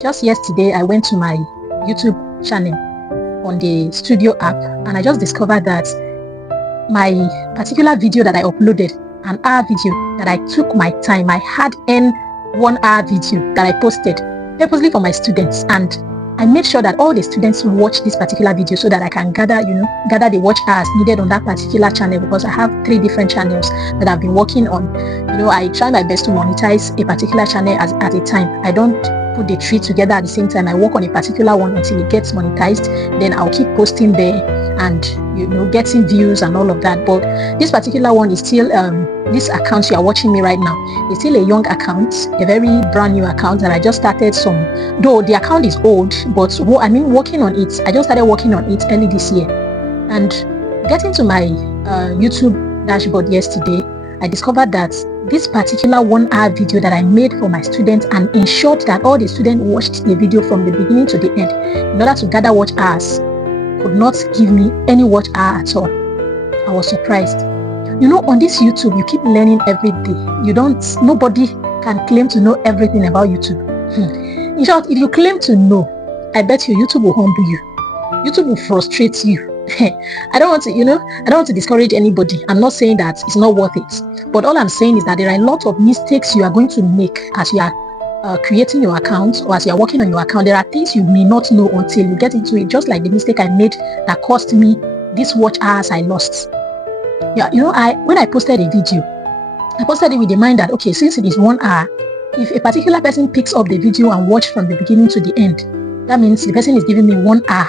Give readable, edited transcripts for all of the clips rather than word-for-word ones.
Just yesterday, I went to my YouTube channel on the Studio app, and I just discovered that my particular video that I uploaded, an hour video that I took my time, I had an 1 hour video that I posted purposely for my students, and I made sure that all the students watch this particular video so that I can gather the watch hours needed on that particular channel, because I have 3 different channels that I've been working on. I try my best to monetize a particular channel at a time. I don't put the 3 together at the same time. I work on a particular one until it gets monetized, then I'll keep posting there and getting views and all of that. But this particular one is still this account you are watching me right now is still a young account, a very brand new account that I just started though the account is old, but working on it. I just started working on it early this year. And getting to my YouTube dashboard yesterday, I discovered that this particular 1 hour video that I made for my students and ensured that all the students watched the video from the beginning to the end in order to gather watch hours could not give me any watch hour at all. I was surprised. On this YouTube, you keep learning every day. Nobody can claim to know everything about YouTube. In short, if you claim to know, I bet you YouTube will humble you. YouTube will frustrate you. I don't want to discourage anybody. I'm not saying that it's not worth it. But all I'm saying is that there are a lot of mistakes you are going to make as you are creating your account or as you are working on your account. There are things you may not know until you get into it, just like the mistake I made that cost me this watch hours I lost. When I posted a video, I posted it with the mind that, okay, since it is 1 hour, if a particular person picks up the video and watch from the beginning to the end, that means the person is giving me 1 hour,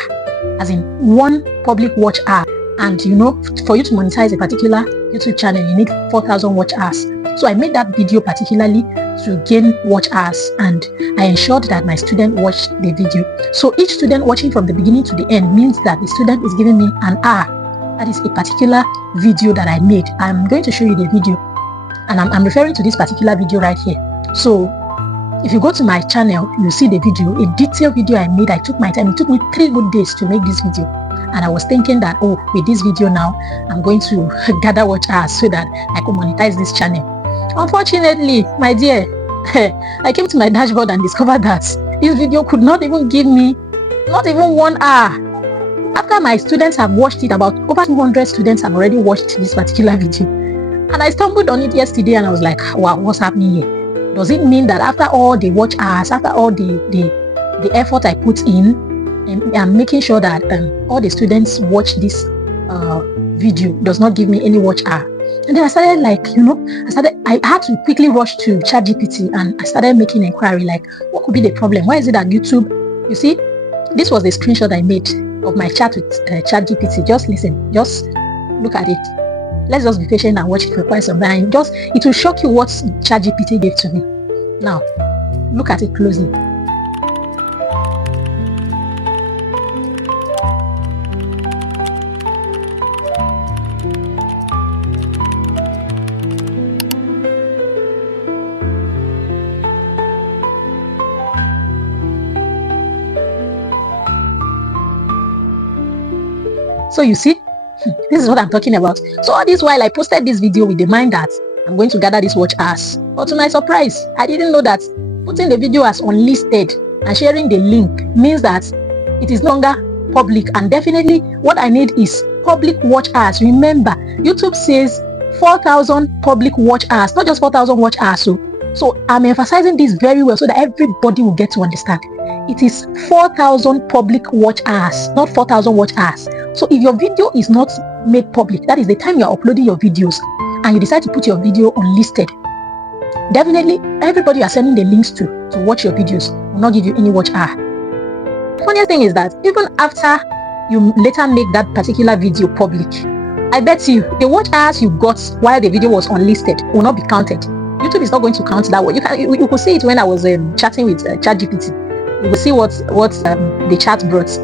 as in 1 public watch hour. And for you to monetize a particular YouTube channel, you need 4,000 watch hours. So I made that video particularly to gain watch hours, and I ensured that my student watched the video. So each student watching from the beginning to the end means that the student is giving me an hour. That is a particular video that I made. I'm going to show you the video, and I'm referring to this particular video right here. So if you go to my channel, you'll see the video, a detailed video I made. I took my time. It took me 3 good days to make this video. And I was thinking that, with this video now, I'm going to gather watch hours so that I could monetize this channel. Unfortunately, my dear, I came to my dashboard and discovered that this video could not even give me, not even 1 hour. After my students have watched it, about over 200 students have already watched this particular video. And I stumbled on it yesterday and I was like, wow, what's happening here? Does it mean that after all the watch hours, after all the effort I put in, and I'm making sure that all the students watch this video does not give me any watch hour? And then I started I had to quickly rush to ChatGPT, and I started making inquiry like, what could be the problem? Why is it that YouTube, you see, this was the screenshot I made of my chat with ChatGPT. Just listen, just look at it. Let's just be patient and watch it for quite some time. It will shock you what ChatGPT gave to me. Now, look at it closely. So you see, this is what I'm talking about. So all this while I posted this video with the mind that I'm going to gather this watch hours. But to my surprise, I didn't know that putting the video as unlisted and sharing the link means that it is no longer public. And definitely what I need is public watch hours. Remember, YouTube says 4,000 public watch hours, not just 4,000 watch hours. So I'm emphasizing this very well so that everybody will get to understand. It is 4,000 public watch hours, not 4,000 watch hours. So if your video is not made public, that is the time you're uploading your videos, and you decide to put your video unlisted, definitely everybody you are sending the links to watch your videos will not give you any watch hour. The funniest thing is that even after you later make that particular video public, I bet you the watch hours you got while the video was unlisted will not be counted. YouTube is not going to count that way. You could see it when I was chatting with ChatGPT. You will see what the chat brought. So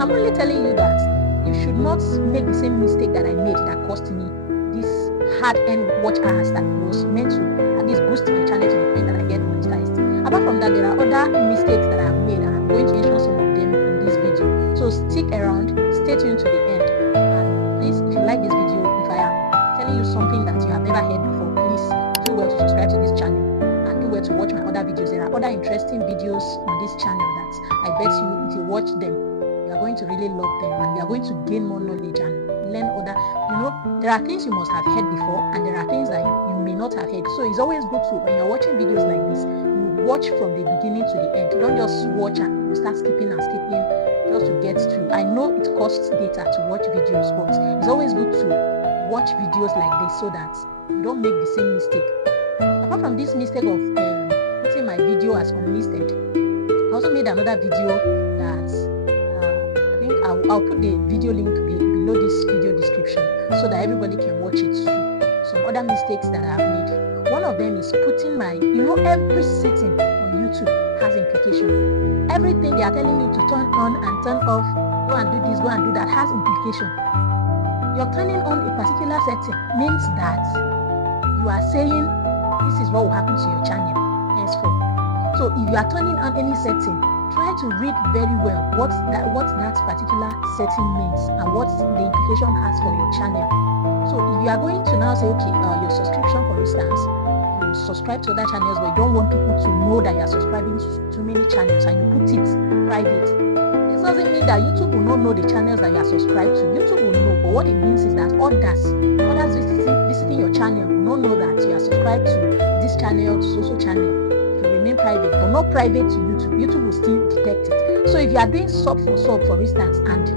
I'm only telling you that you should not make the same mistake that I made that cost me this hard-earned watch hours that was meant to at least boost my channel to the point that I get monetized. Apart from that, there are other mistakes that I have made, and I'm going to mention some of them in this video. So stick around, stay tuned to the end, and please, if you like this video, if I am telling you something that you have never heard before, please do well to subscribe to this channel and do well to watch my other videos. There are other interesting videos on this channel that I bet you, if you watch them, you are going to really love them, and you are going to gain more knowledge and learn other, there are things you must have heard before, and there are things that you may not have heard. So it's always good to, when you're watching videos like this, you watch from the beginning to the end. Don't just watch and you start skipping and skipping just to get to. I know it costs data to watch videos, but it's always good to watch videos like this so that you don't make the same mistake. Apart from this mistake of putting my video as unlisted, I also made another video that I think I'll put the video link below this video description so that everybody can watch it too. Some other mistakes that I've made. One of them is putting my, every setting on YouTube has implication. Everything they are telling you to turn on and turn off, go and do this, go and do that, has implication. You're turning on a particular setting means that you are saying this is what will happen to your channel henceforth. So if you are turning on any setting, try to read very well what that particular setting means and what the implication has for your channel. So if you are going to now say, okay, your subscription, for instance, you subscribe to other channels, but you don't want people to know that you are subscribing to too many channels, and you put it private. This doesn't mean that YouTube will not know the channels that you are subscribed to. YouTube will know, but what it means is that others visiting your channel will not know that you are subscribed to this channel, to social channel. It will remain private, but not private to YouTube. YouTube will still detect it. So if you are doing sub, for instance, and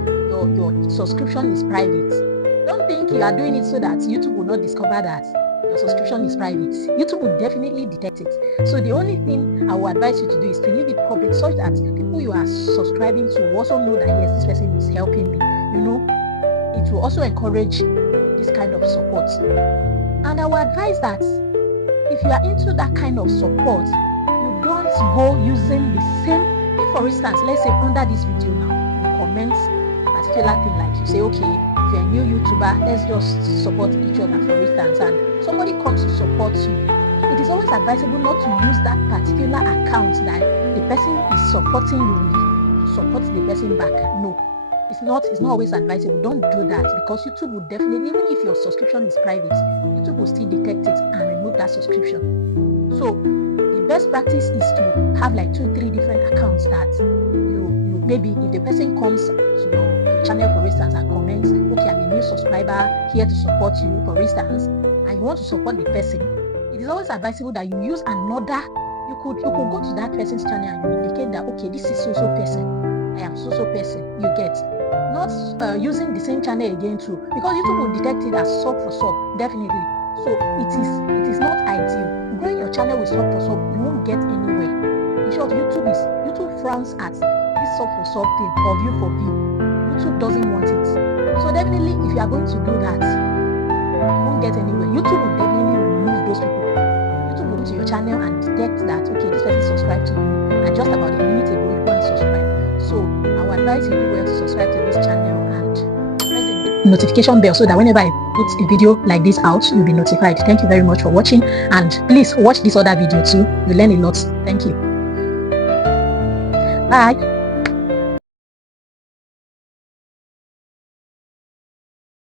your subscription is private, don't think you are doing it so that YouTube will not discover that your subscription is private. YouTube will definitely detect it. So the only thing I will advise you to do is to leave it public so that people you are subscribing to also know that yes, this person is helping me. It will also encourage this kind of support. And I will advise that if you are into that kind of support, you don't go using the same. If for instance, let's say under this video now, you comment a particular thing, like you say, okay, if you're a new YouTuber, let's just support each other, for instance, and somebody comes to support you, it is always advisable not to use that particular account that the person is supporting you with to support the person back. No, it's not always advisable. Don't do that, because YouTube will definitely, even if your subscription is private, YouTube will still detect it and remove that subscription. So the best practice is to have like 2-3 different accounts that you maybe if the person comes to your channel, for instance, and comments, okay, I'm a new subscriber here to support you, for instance, and you want to support the person, it is always advisable that you use another. You could go to that person's channel and you indicate that, okay, this is so person, I am so person. You get, not using the same channel again too, because YouTube will detect it as sub for sub, definitely. So it is not ideal. Growing your channel with sub for sub, you won't get anywhere. In short, YouTube frowns at this sub for sub thing or view for view. YouTube doesn't want it. So definitely, if you are going to do that, you won't get anywhere. YouTube will definitely remove those people. YouTube will go to your channel and detect that, okay, this person subscribed to you, and just about a minute ago you go and subscribe. So I would advise you do well to subscribe to this channel and press the notification bell so that whenever I put a video like this out, you'll be notified. Thank you very much for watching, and please watch this other video too. You learn a lot. Thank you. Bye.